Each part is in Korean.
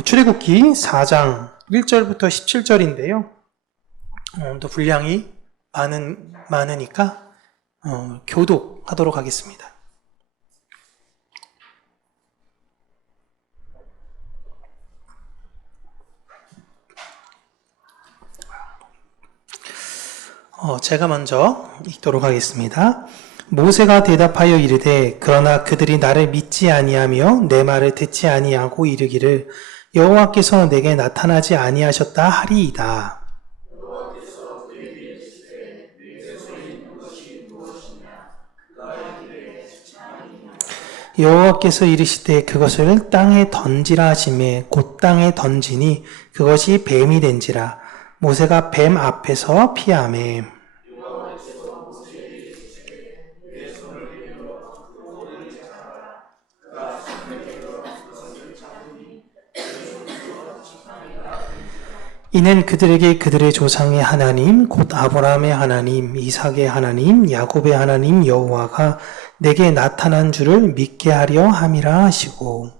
출애굽기 4장 1절부터 17절인데요. 또 분량이 많으니까 교독하도록 하겠습니다. 제가 먼저 읽도록 하겠습니다. 모세가 대답하여 이르되 그러나 그들이 나를 믿지 아니하며 내 말을 듣지 아니하고 이르기를 여호와께서 내게 나타나지 아니하셨다 하리이다. 여호와께서 이르시되 그것을 땅에 던지라 하시매 곧 땅에 던지니 그것이 뱀이 된지라. 모세가 뱀 앞에서 피하매. 이는 그들에게 그들의 조상의 하나님 곧 아브라함의 하나님 이삭의 하나님 야곱의 하나님 여호와가 내게 나타난 줄을 믿게 하려 함이라 하시고,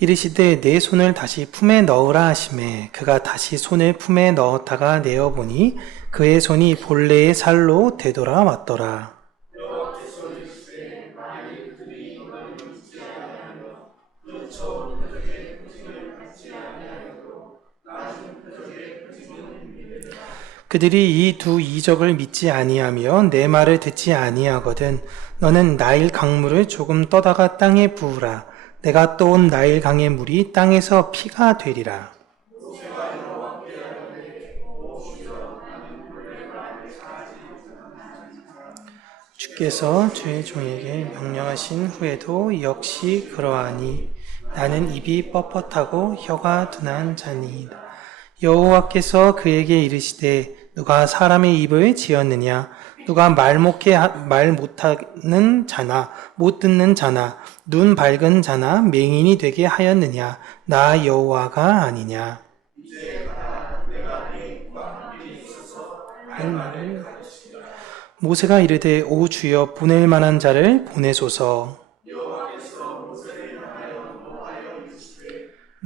이르시되 내 손을 다시 품에 넣으라 하시매 그가 다시 손을 품에 넣었다가 내어보니 그의 손이 본래의 살로 되돌아왔더라. 그들이 이 두 이적을 믿지 아니하며 내 말을 듣지 아니하거든 너는 나일 강물을 조금 떠다가 땅에 부으라. 내가 떠온 나일 강의 물이 땅에서 피가 되리라. 주께서 주의 종에게 명령하신 후에도 역시 그러하니 나는 입이 뻣뻣하고 혀가 둔한 자니이다. 여호와께서 그에게 이르시되 누가 사람의 입을 지었느냐? 누가 말 못하는 자나 못 듣는 자나 눈 밝은 자나 맹인이 되게 하였느냐? 나 여호와가 아니냐? 할 말을 모세가 이르되 오 주여 보낼 만한 자를 보내소서.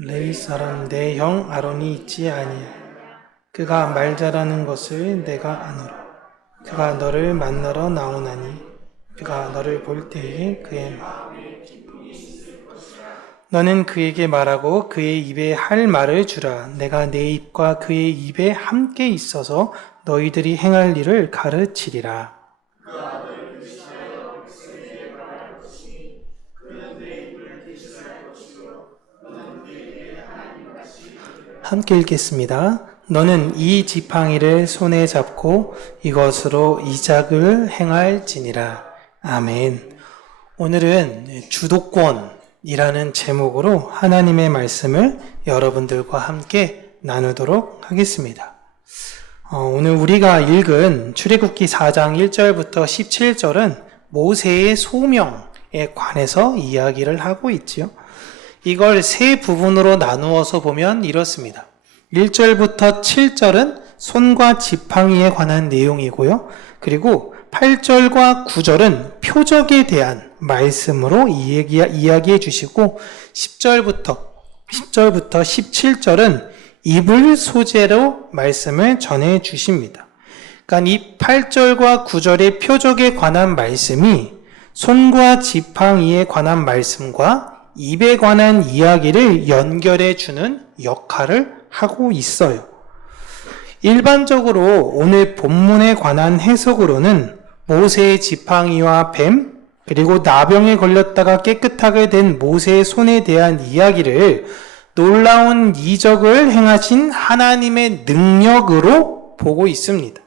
레위 사람 내 형 아론이 있지 아니야. 그가 말 잘하는 것을 내가 아노라. 그가 너를 만나러 나오나니 그가 너를 볼 때에 그의 마음에 기쁨이 있을 것이라. 너는 그에게 말하고 그의 입에 할 말을 주라. 내가 내 입과 그의 입에 함께 있어서 너희들이 행할 일을 가르치리라. 함께 읽겠습니다. 너는 이 지팡이를 손에 잡고 이것으로 이적을 행할지니라. 아멘. 오늘은 주도권이라는 제목으로 하나님의 말씀을 여러분들과 함께 나누도록 하겠습니다. 오늘 우리가 읽은 출애굽기 4장 1절부터 17절은 모세의 소명에 관해서 이야기를 하고 있지요. 이걸 세 부분으로 나누어서 보면 이렇습니다. 1절부터 7절은 손과 지팡이에 관한 내용이고요. 그리고 8절과 9절은 표적에 대한 말씀으로 이야기해 주시고 10절부터 17절은 이불 소재로 말씀을 전해 주십니다. 그러니까 이 8절과 9절의 표적에 관한 말씀이 손과 지팡이에 관한 말씀과 입에 관한 이야기를 연결해 주는 역할을 하고 있어요. 일반적으로 오늘 본문에 관한 해석으로는 모세의 지팡이와 뱀, 그리고 나병에 걸렸다가 깨끗하게 된 모세의 손에 대한 이야기를 놀라운 이적을 행하신 하나님의 능력으로 보고 있습니다.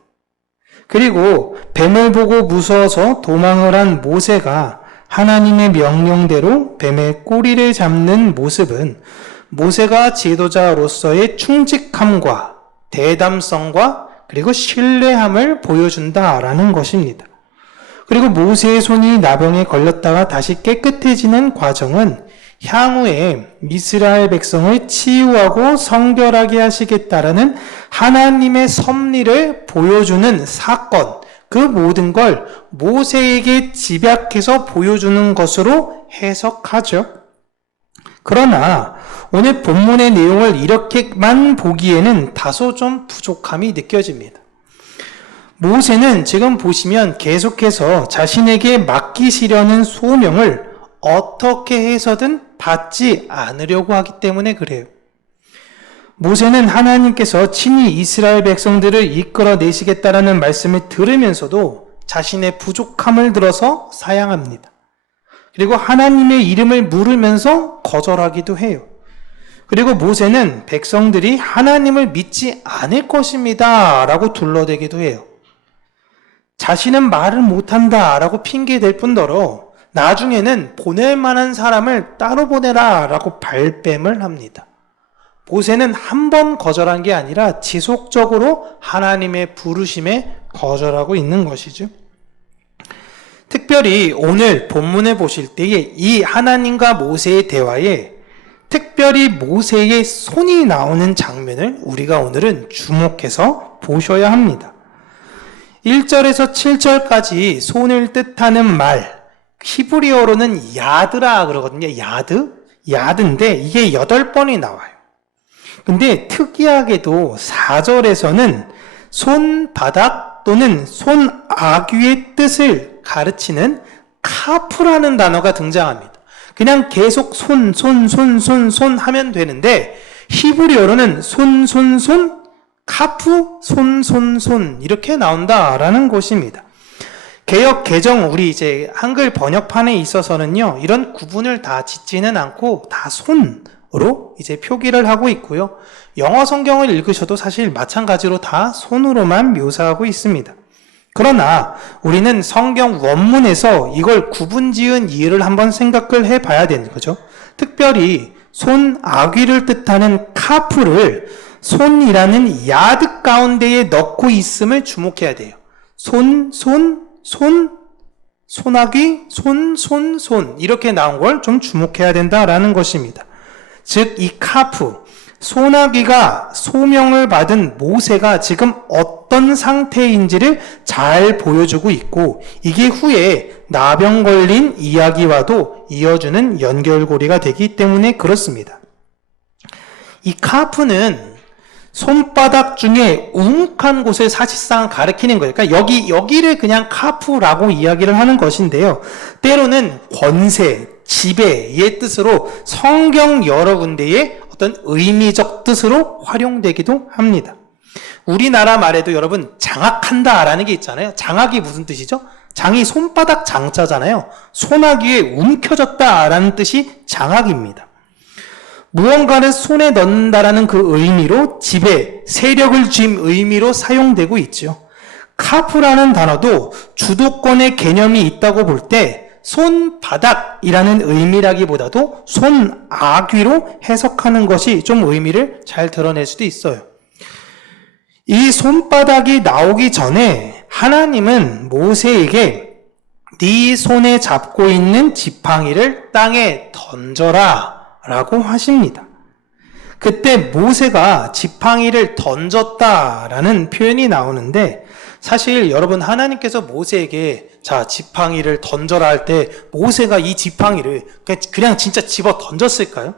그리고 뱀을 보고 무서워서 도망을 한 모세가 하나님의 명령대로 뱀의 꼬리를 잡는 모습은 모세가 지도자로서의 충직함과 대담성과 그리고 신뢰함을 보여준다라는 것입니다. 그리고 모세의 손이 나병에 걸렸다가 다시 깨끗해지는 과정은 향후에 이스라엘 백성을 치유하고 성결하게 하시겠다라는 하나님의 섭리를 보여주는 사건, 그 모든 걸 모세에게 집약해서 보여주는 것으로 해석하죠. 그러나 오늘 본문의 내용을 이렇게만 보기에는 다소 좀 부족함이 느껴집니다. 모세는 지금 보시면 계속해서 자신에게 맡기시려는 소명을 어떻게 해서든 받지 않으려고 하기 때문에 그래요. 모세는 하나님께서 친히 이스라엘 백성들을 이끌어내시겠다라는 말씀을 들으면서도 자신의 부족함을 들어서 사양합니다. 그리고 하나님의 이름을 물으면서 거절하기도 해요. 그리고 모세는 백성들이 하나님을 믿지 않을 것입니다 라고 둘러대기도 해요. 자신은 말을 못한다 라고 핑계댈 뿐더러 나중에는 보낼 만한 사람을 따로 보내라 라고 발뺌을 합니다. 모세는 한 번 거절한 게 아니라 지속적으로 하나님의 부르심에 거절하고 있는 것이죠. 특별히 오늘 본문을 보실 때에 이 하나님과 모세의 대화에 특별히 모세의 손이 나오는 장면을 우리가 오늘은 주목해서 보셔야 합니다. 1절에서 7절까지 손을 뜻하는 말, 히브리어로는 야드라 그러거든요. 야드인데 이게 8번이 나와요. 근데 특이하게도 4절에서는 손바닥 또는 손아귀의 뜻을 가르치는 카프라는 단어가 등장합니다. 그냥 계속 손 하면 되는데 히브리어로는 손, 카프, 손 이렇게 나온다라는 것입니다. 개역 개정 우리 이제 한글 번역판에 있어서는요, 이런 구분을 다 짓지는 않고 다 손으로 이제 표기를 하고 있고요. 영어 성경을 읽으셔도 사실 마찬가지로 다 손으로만 묘사하고 있습니다. 그러나 우리는 성경 원문에서 이걸 구분 지은 이유를 한번 생각을 해봐야 되는 거죠. 특별히 손아귀를 뜻하는 카프를 손이라는 야드 가운데에 넣고 있음을 주목해야 돼요. 손아귀, 손 이렇게 나온 걸 좀 주목해야 된다라는 것입니다. 즉 이 카프, 손아귀가 소명을 받은 모세가 지금 어떤 상태인지를 잘 보여주고 있고, 이게 후에 나병 걸린 이야기와도 이어주는 연결고리가 되기 때문에 그렇습니다. 이 카프는 손바닥 중에 우묵한 곳을 사실상 가리키는 거예요. 그러니까 여기를 그냥 카프라고 이야기를 하는 것인데요. 때로는 권세, 지배의 뜻으로 성경 여러 군데에 어떤 의미적 뜻으로 활용되기도 합니다. 우리나라 말에도 여러분 장악한다라는 게 있잖아요. 장악이 무슨 뜻이죠? 장이 손바닥 장자잖아요. 손아귀에 움켜졌다라는 뜻이 장악입니다. 무언가를 손에 넣는다라는 그 의미로 지배, 세력을 쥔 의미로 사용되고 있죠. 카프라는 단어도 주도권의 개념이 있다고 볼 때 손바닥이라는 의미라기보다도 손아귀로 해석하는 것이 좀 의미를 잘 드러낼 수도 있어요. 이 손바닥이 나오기 전에 하나님은 모세에게 네 손에 잡고 있는 지팡이를 땅에 던져라 라고 하십니다. 그때 모세가 지팡이를 던졌다라는 표현이 나오는데, 사실 여러분 하나님께서 모세에게 자 지팡이를 던져라 할 때 모세가 이 지팡이를 그냥 진짜 집어 던졌을까요?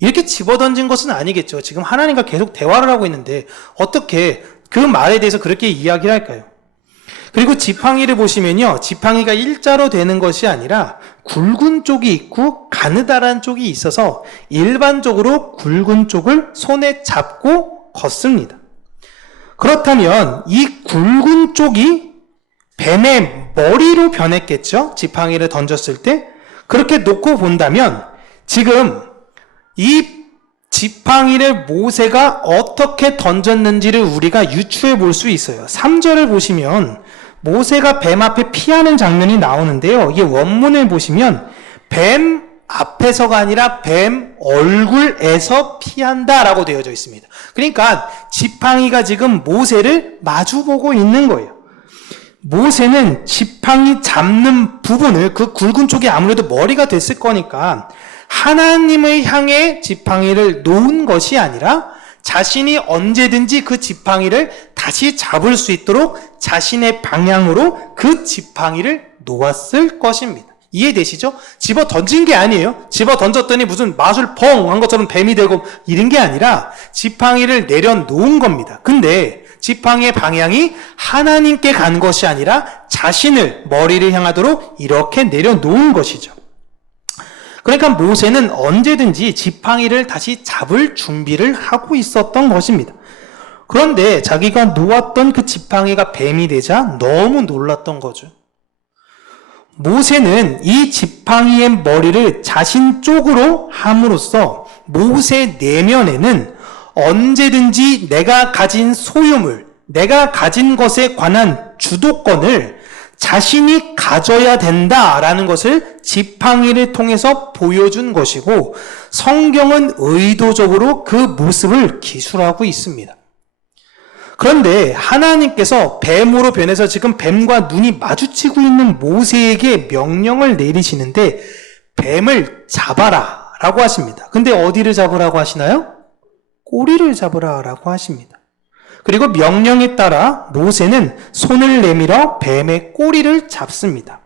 이렇게 집어 던진 것은 아니겠죠. 지금 하나님과 계속 대화를 하고 있는데 어떻게 그 말에 대해서 그렇게 이야기를 할까요? 그리고 지팡이를 보시면요, 지팡이가 일자로 되는 것이 아니라 굵은 쪽이 있고 가느다란 쪽이 있어서 일반적으로 굵은 쪽을 손에 잡고 걷습니다. 그렇다면 이 굵은 쪽이 뱀의 머리로 변했겠죠? 지팡이를 던졌을 때. 그렇게 놓고 본다면 지금 이 지팡이를 모세가 어떻게 던졌는지를 우리가 유추해 볼 수 있어요. 3절을 보시면 모세가 뱀 앞에 피하는 장면이 나오는데요. 이게 원문을 보시면 뱀 앞에서가 아니라 뱀 얼굴에서 피한다라고 되어져 있습니다. 그러니까 지팡이가 지금 모세를 마주보고 있는 거예요. 모세는 지팡이 잡는 부분을, 그 굵은 쪽이 아무래도 머리가 됐을 거니까 하나님을 향해 지팡이를 놓은 것이 아니라 자신이 언제든지 그 지팡이를 다시 잡을 수 있도록 자신의 방향으로 그 지팡이를 놓았을 것입니다. 이해되시죠? 집어 던진 게 아니에요. 집어 던졌더니 무슨 마술 펑 한 것처럼 뱀이 되고 이런 게 아니라 지팡이를 내려놓은 겁니다. 근데 지팡이의 방향이 하나님께 간 것이 아니라 자신을 머리를 향하도록 이렇게 내려놓은 것이죠. 그러니까 모세는 언제든지 지팡이를 다시 잡을 준비를 하고 있었던 것입니다. 그런데 자기가 놓았던 그 지팡이가 뱀이 되자 너무 놀랐던 거죠. 모세는 이 지팡이의 머리를 자신 쪽으로 함으로써 모세 내면에는 언제든지 내가 가진 소유물, 내가 가진 것에 관한 주도권을 자신이 가져야 된다라는 것을 지팡이를 통해서 보여준 것이고, 성경은 의도적으로 그 모습을 기술하고 있습니다. 그런데 하나님께서 뱀으로 변해서 지금 뱀과 눈이 마주치고 있는 모세에게 명령을 내리시는데 뱀을 잡아라 라고 하십니다. 근데 어디를 잡으라고 하시나요? 꼬리를 잡으라 라고 하십니다. 그리고 명령에 따라 모세는 손을 내밀어 뱀의 꼬리를 잡습니다.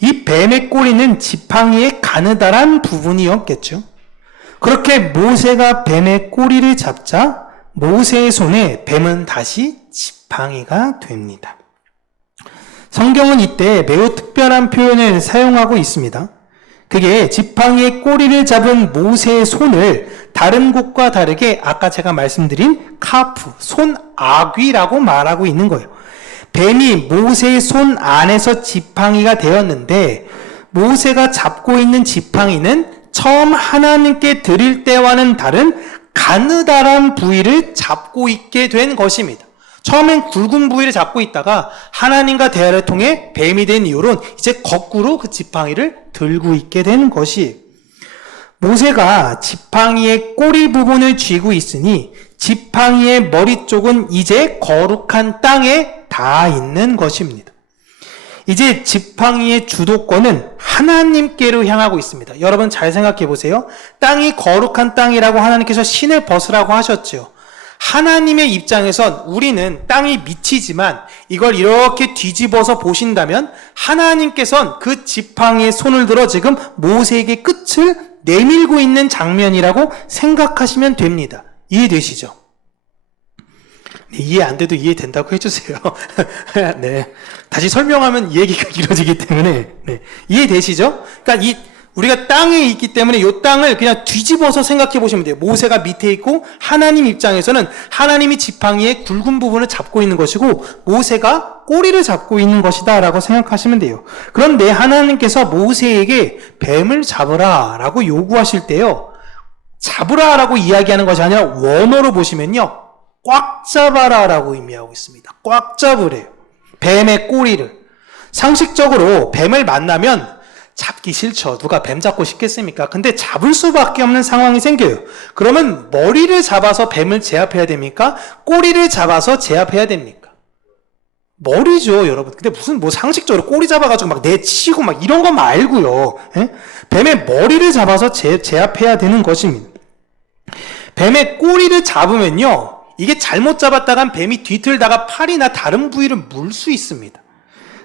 이 뱀의 꼬리는 지팡이의 가느다란 부분이었겠죠. 그렇게 모세가 뱀의 꼬리를 잡자 모세의 손에 뱀은 다시 지팡이가 됩니다. 성경은 이때 매우 특별한 표현을 사용하고 있습니다. 그게 지팡이의 꼬리를 잡은 모세의 손을 다른 곳과 다르게 아까 제가 말씀드린 카프, 손아귀라고 말하고 있는 거예요. 뱀이 모세의 손 안에서 지팡이가 되었는데 모세가 잡고 있는 지팡이는 처음 하나님께 드릴 때와는 다른 가느다란 부위를 잡고 있게 된 것입니다. 처음엔 굵은 부위를 잡고 있다가 하나님과 대화를 통해 뱀이 된 이후로는 이제 거꾸로 그 지팡이를 들고 있게 된 것이, 모세가 지팡이의 꼬리 부분을 쥐고 있으니 지팡이의 머리 쪽은 이제 거룩한 땅에 닿아 있는 것입니다. 이제 지팡이의 주도권은 하나님께로 향하고 있습니다. 여러분 잘 생각해 보세요. 땅이 거룩한 땅이라고 하나님께서 신을 벗으라고 하셨죠. 하나님의 입장에선 우리는 땅이 밑이지만 이걸 이렇게 뒤집어서 보신다면 하나님께서는 그 지팡이의 손을 들어 지금 모세에게 끝을 내밀고 있는 장면이라고 생각하시면 됩니다. 이해되시죠? 네, 이해 안 돼도 이해된다고 해주세요. 네, 다시 설명하면 이 얘기가 길어지기 때문에 네, 이해되시죠? 그러니까 우리가 땅에 있기 때문에 이 땅을 그냥 뒤집어서 생각해 보시면 돼요. 모세가 밑에 있고 하나님 입장에서는 하나님이 지팡이의 굵은 부분을 잡고 있는 것이고 모세가 꼬리를 잡고 있는 것이다 라고 생각하시면 돼요. 그런데 하나님께서 모세에게 뱀을 잡으라 라고 요구하실 때요, 잡으라 라고 이야기하는 것이 아니라 원어로 보시면요, 꽉 잡아라 라고 의미하고 있습니다. 꽉 잡으래요. 뱀의 꼬리를. 상식적으로 뱀을 만나면 잡기 싫죠. 누가 뱀 잡고 싶겠습니까? 근데 잡을 수밖에 없는 상황이 생겨요. 그러면 머리를 잡아서 뱀을 제압해야 됩니까? 꼬리를 잡아서 제압해야 됩니까? 머리죠, 여러분. 근데 무슨 상식적으로 꼬리 잡아가지고 막 내치고 막 이런 거 말고요. 예? 뱀의 머리를 잡아서 제압해야 되는 것입니다. 뱀의 꼬리를 잡으면요, 이게 잘못 잡았다간 뱀이 뒤틀다가 팔이나 다른 부위를 물 수 있습니다.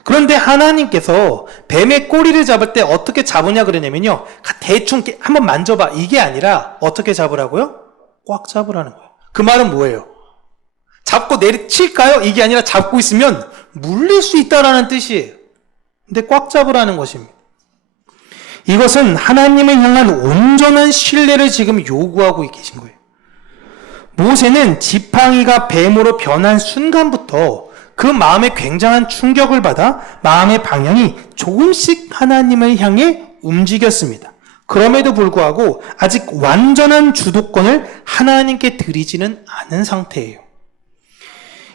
그런데 하나님께서 뱀의 꼬리를 잡을 때 어떻게 잡으냐 그러냐면요, 대충 한번 만져봐 이게 아니라 어떻게 잡으라고요? 꽉 잡으라는 거예요. 그 말은 뭐예요? 잡고 내리칠까요? 이게 아니라 잡고 있으면 물릴 수 있다라는 뜻이에요. 근데 꽉 잡으라는 것입니다. 이것은 하나님을 향한 온전한 신뢰를 지금 요구하고 계신 거예요. 모세는 지팡이가 뱀으로 변한 순간부터 그 마음에 굉장한 충격을 받아 마음의 방향이 조금씩 하나님을 향해 움직였습니다. 그럼에도 불구하고 아직 완전한 주도권을 하나님께 드리지는 않은 상태예요.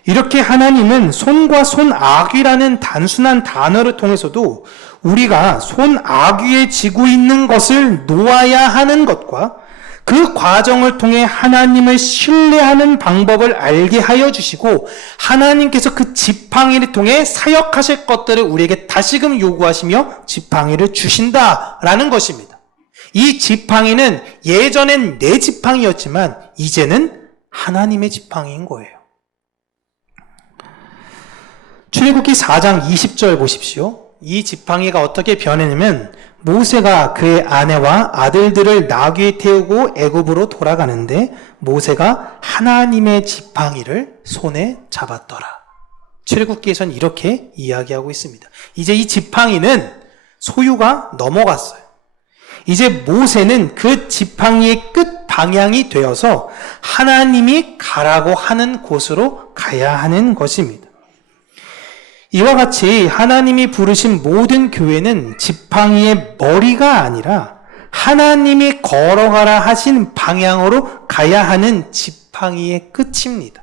이렇게 하나님은 손과 손아귀라는 단순한 단어를 통해서도 우리가 손아귀에 쥐고 있는 것을 놓아야 하는 것과 그 과정을 통해 하나님을 신뢰하는 방법을 알게 하여 주시고 하나님께서 그 지팡이를 통해 사역하실 것들을 우리에게 다시금 요구하시며 지팡이를 주신다라는 것입니다. 이 지팡이는 예전엔 내 지팡이였지만 이제는 하나님의 지팡이인 거예요. 출애굽기 4장 20절 보십시오. 이 지팡이가 어떻게 변했냐면 모세가 그의 아내와 아들들을 나귀에 태우고 애굽으로 돌아가는데 모세가 하나님의 지팡이를 손에 잡았더라. 출애굽기에서는 이렇게 이야기하고 있습니다. 이제 이 지팡이는 소유가 넘어갔어요. 이제 모세는 그 지팡이의 끝 방향이 되어서 하나님이 가라고 하는 곳으로 가야 하는 것입니다. 이와 같이 하나님이 부르신 모든 교회는 지팡이의 머리가 아니라 하나님이 걸어가라 하신 방향으로 가야 하는 지팡이의 끝입니다.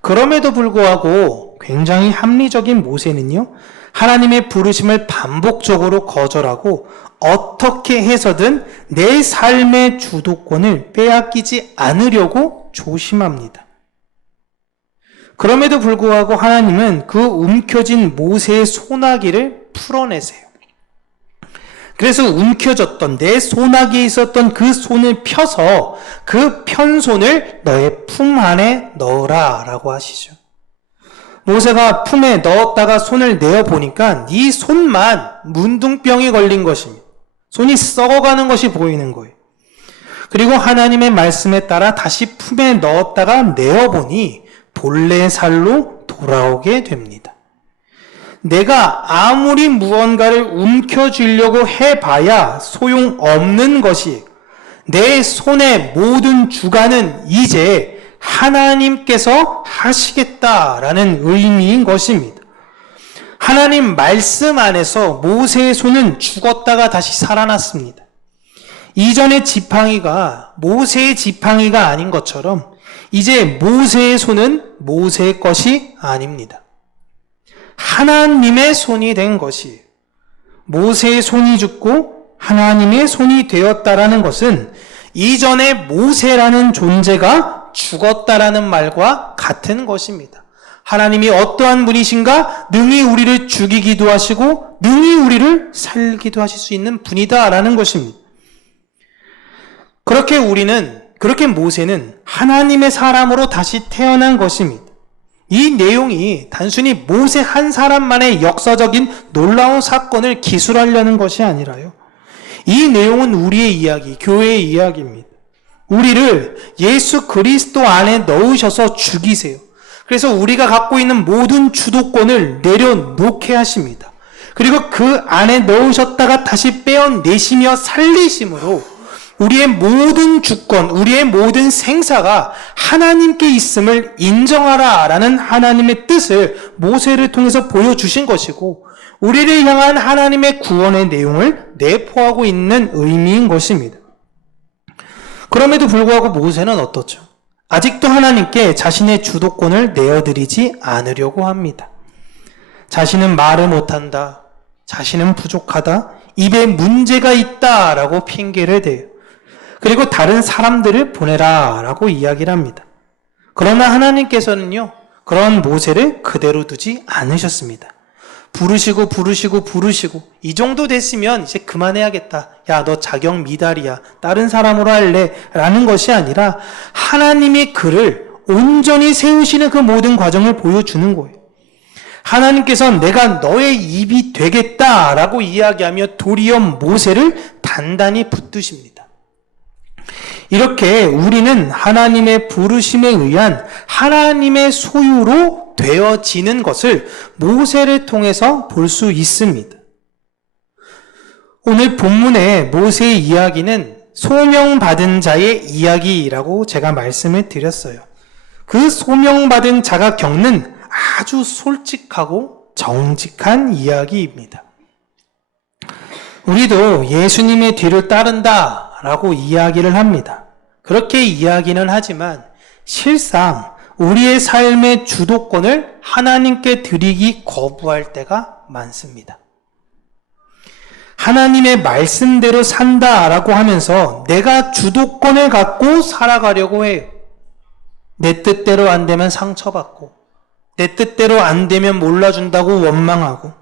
그럼에도 불구하고 굉장히 합리적인 모세는요, 하나님의 부르심을 반복적으로 거절하고 어떻게 해서든 내 삶의 주도권을 빼앗기지 않으려고 조심합니다. 그럼에도 불구하고 하나님은 그 움켜진 모세의 소나기를 풀어내세요. 그래서 움켜졌던 내 소나기에 있었던 그 손을 펴서 그 편손을 너의 품 안에 넣으라 라고 하시죠. 모세가 품에 넣었다가 손을 내어보니까 이 손만 문둥병이 걸린 것입니다. 손이 썩어가는 것이 보이는 거예요. 그리고 하나님의 말씀에 따라 다시 품에 넣었다가 내어보니 본래 살로 돌아오게 됩니다. 내가 아무리 무언가를 움켜쥐려고 해봐야 소용없는 것이 내 손의 모든 주관은 이제 하나님께서 하시겠다라는 의미인 것입니다. 하나님 말씀 안에서 모세의 손은 죽었다가 다시 살아났습니다. 이전의 지팡이가 모세의 지팡이가 아닌 것처럼 이제 모세의 손은 모세의 것이 아닙니다. 하나님의 손이 된 것이에요. 모세의 손이 죽고 하나님의 손이 되었다라는 것은 이전에 모세라는 존재가 죽었다라는 말과 같은 것입니다. 하나님이 어떠한 분이신가? 능히 우리를 죽이기도 하시고 능히 우리를 살기도 하실 수 있는 분이다라는 것입니다. 그렇게 모세는 하나님의 사람으로 다시 태어난 것입니다. 이 내용이 단순히 모세 한 사람만의 역사적인 놀라운 사건을 기술하려는 것이 아니라요. 이 내용은 우리의 이야기, 교회의 이야기입니다. 우리를 예수 그리스도 안에 넣으셔서 죽이세요. 그래서 우리가 갖고 있는 모든 주도권을 내려놓게 하십니다. 그리고 그 안에 넣으셨다가 다시 빼어내시며 살리심으로 우리의 모든 주권, 우리의 모든 생사가 하나님께 있음을 인정하라라는 하나님의 뜻을 모세를 통해서 보여주신 것이고 우리를 향한 하나님의 구원의 내용을 내포하고 있는 의미인 것입니다. 그럼에도 불구하고 모세는 어떻죠? 아직도 하나님께 자신의 주도권을 내어드리지 않으려고 합니다. 자신은 말을 못한다, 자신은 부족하다, 입에 문제가 있다라고 핑계를 대요. 그리고 다른 사람들을 보내라 라고 이야기를 합니다. 그러나 하나님께서는요, 그런 모세를 그대로 두지 않으셨습니다. 부르시고 이 정도 됐으면 이제 그만해야겠다. 야, 너 자격 미달이야. 다른 사람으로 할래. 라는 것이 아니라 하나님이 그를 온전히 세우시는 그 모든 과정을 보여주는 거예요. 하나님께서 내가 너의 입이 되겠다라고 이야기하며 도리어 모세를 단단히 붙드십니다. 이렇게 우리는 하나님의 부르심에 의한 하나님의 소유로 되어지는 것을 모세를 통해서 볼 수 있습니다. 오늘 본문의 모세의 이야기는 소명받은 자의 이야기라고 제가 말씀을 드렸어요. 그 소명받은 자가 겪는 아주 솔직하고 정직한 이야기입니다. 우리도 예수님의 뒤를 따른다 라고 이야기를 합니다. 그렇게 이야기는 하지만 실상 우리의 삶의 주도권을 하나님께 드리기 거부할 때가 많습니다. 하나님의 말씀대로 산다라고 하면서 내가 주도권을 갖고 살아가려고 해요. 내 뜻대로 안 되면 상처받고 내 뜻대로 안 되면 몰라준다고 원망하고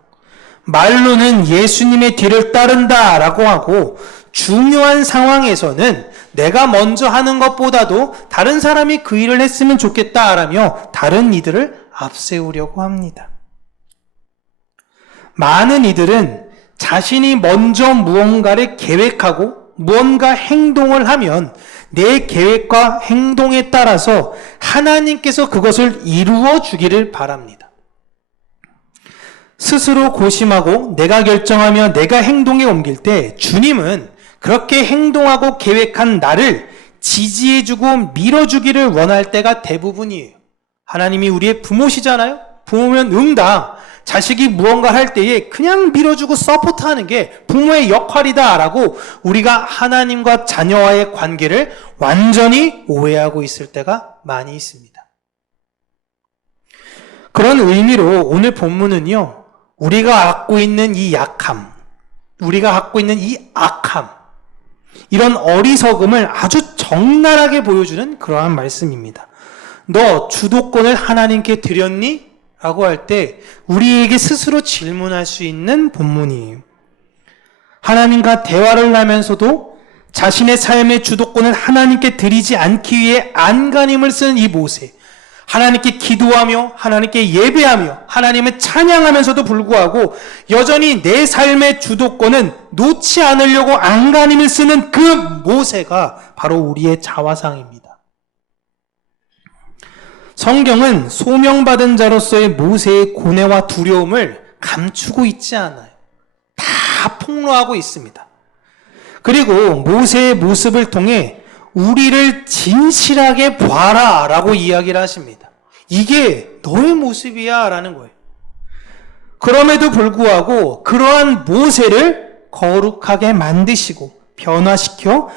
말로는 예수님의 뒤를 따른다라고 하고 중요한 상황에서는 내가 먼저 하는 것보다도 다른 사람이 그 일을 했으면 좋겠다라며 다른 이들을 앞세우려고 합니다. 많은 이들은 자신이 먼저 무언가를 계획하고 무언가 행동을 하면 내 계획과 행동에 따라서 하나님께서 그것을 이루어 주기를 바랍니다. 스스로 고심하고 내가 결정하며 내가 행동에 옮길 때 주님은 그렇게 행동하고 계획한 나를 지지해주고 밀어주기를 원할 때가 대부분이에요. 하나님이 우리의 부모시잖아요. 부모면 응당 자식이 무언가 할 때에 그냥 밀어주고 서포트하는 게 부모의 역할이다라고 우리가 하나님과 자녀와의 관계를 완전히 오해하고 있을 때가 많이 있습니다. 그런 의미로 오늘 본문은요, 우리가 갖고 있는 이 약함, 우리가 갖고 있는 이 악함, 이런 어리석음을 아주 적나라하게 보여주는 그러한 말씀입니다. 너 주도권을 하나님께 드렸니? 라고 할 때 우리에게 스스로 질문할 수 있는 본문이에요. 하나님과 대화를 하면서도 자신의 삶의 주도권을 하나님께 드리지 않기 위해 안간힘을 쓰는 이 모세, 하나님께 기도하며 하나님께 예배하며 하나님을 찬양하면서도 불구하고 여전히 내 삶의 주도권은 놓지 않으려고 안간힘을 쓰는 그 모세가 바로 우리의 자화상입니다. 성경은 소명받은 자로서의 모세의 고뇌와 두려움을 감추고 있지 않아요. 다 폭로하고 있습니다. 그리고 모세의 모습을 통해 우리를 진실하게 봐라 라고 이야기를 하십니다. 이게 너의 모습이야 라는 거예요. 그럼에도 불구하고 그러한 모세를 거룩하게 만드시고 변화시켜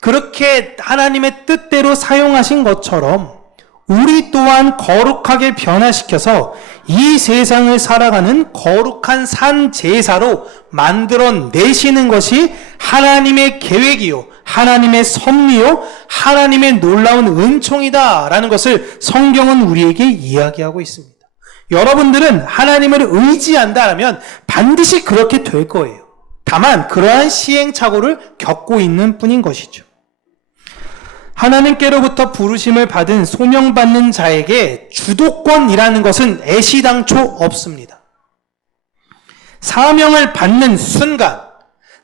그렇게 하나님의 뜻대로 사용하신 것처럼 우리 또한 거룩하게 변화시켜서 이 세상을 살아가는 거룩한 산 제사로 만들어내시는 것이 하나님의 계획이요, 하나님의 섭리요, 하나님의 놀라운 은총이다라는 것을 성경은 우리에게 이야기하고 있습니다. 여러분들은 하나님을 의지한다면 반드시 그렇게 될 거예요. 다만 그러한 시행착오를 겪고 있는 뿐인 것이죠. 하나님께로부터 부르심을 받은 소명받는 자에게 주도권이라는 것은 애시당초 없습니다. 사명을 받는 순간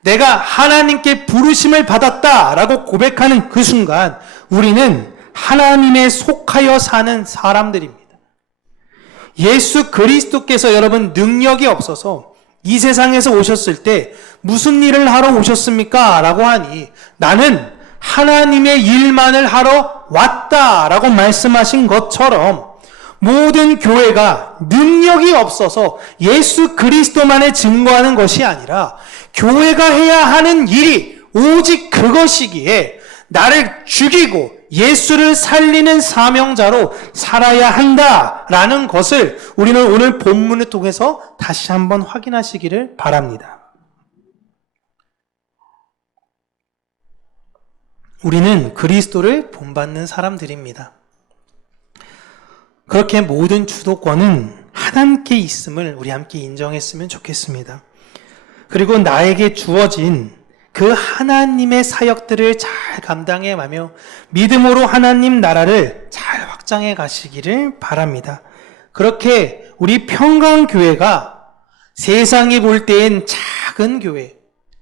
내가 하나님께 부르심을 받았다라고 고백하는 그 순간 우리는 하나님에 속하여 사는 사람들입니다. 예수 그리스도께서 여러분 능력이 없어서 이 세상에서 오셨을 때 무슨 일을 하러 오셨습니까? 라고 하니 나는 하나님의 일만을 하러 왔다라고 말씀하신 것처럼 모든 교회가 능력이 없어서 예수 그리스도만을 증거하는 것이 아니라 교회가 해야 하는 일이 오직 그것이기에 나를 죽이고 예수를 살리는 사명자로 살아야 한다라는 것을 우리는 오늘 본문을 통해서 다시 한번 확인하시기를 바랍니다. 우리는 그리스도를 본받는 사람들입니다. 그렇게 모든 주도권은 하나님께 있음을 우리 함께 인정했으면 좋겠습니다. 그리고 나에게 주어진 그 하나님의 사역들을 잘 감당해 가며 믿음으로 하나님 나라를 잘 확장해 가시기를 바랍니다. 그렇게 우리 평강교회가 세상이 볼 때엔 작은 교회,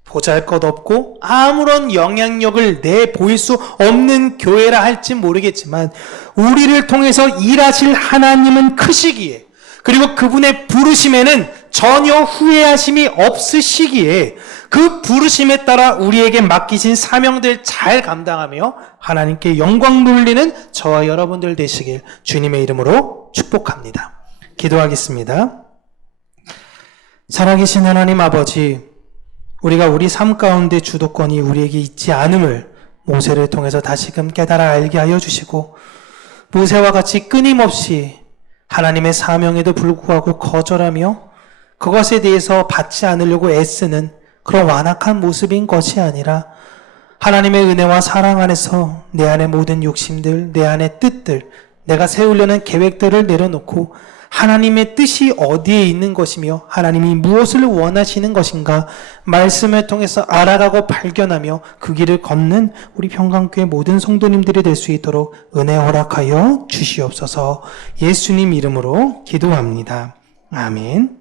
보잘것없고 아무런 영향력을 내보일 수 없는 교회라 할지 모르겠지만 우리를 통해서 일하실 하나님은 크시기에 그리고 그분의 부르심에는 전혀 후회하심이 없으시기에 그 부르심에 따라 우리에게 맡기신 사명들 잘 감당하며 하나님께 영광 돌리는 저와 여러분들 되시길 주님의 이름으로 축복합니다. 기도하겠습니다. 살아계신 하나님 아버지, 우리가 우리 삶 가운데 주도권이 우리에게 있지 않음을 모세를 통해서 다시금 깨달아 알게 하여 주시고 모세와 같이 끊임없이 하나님의 사명에도 불구하고 거절하며 그것에 대해서 받지 않으려고 애쓰는 그런 완악한 모습인 것이 아니라 하나님의 은혜와 사랑 안에서 내 안의 모든 욕심들, 내 안의 뜻들, 내가 세우려는 계획들을 내려놓고 하나님의 뜻이 어디에 있는 것이며 하나님이 무엇을 원하시는 것인가 말씀을 통해서 알아가고 발견하며 그 길을 걷는 우리 평강교회 모든 성도님들이 될 수 있도록 은혜 허락하여 주시옵소서. 예수님 이름으로 기도합니다. 아멘.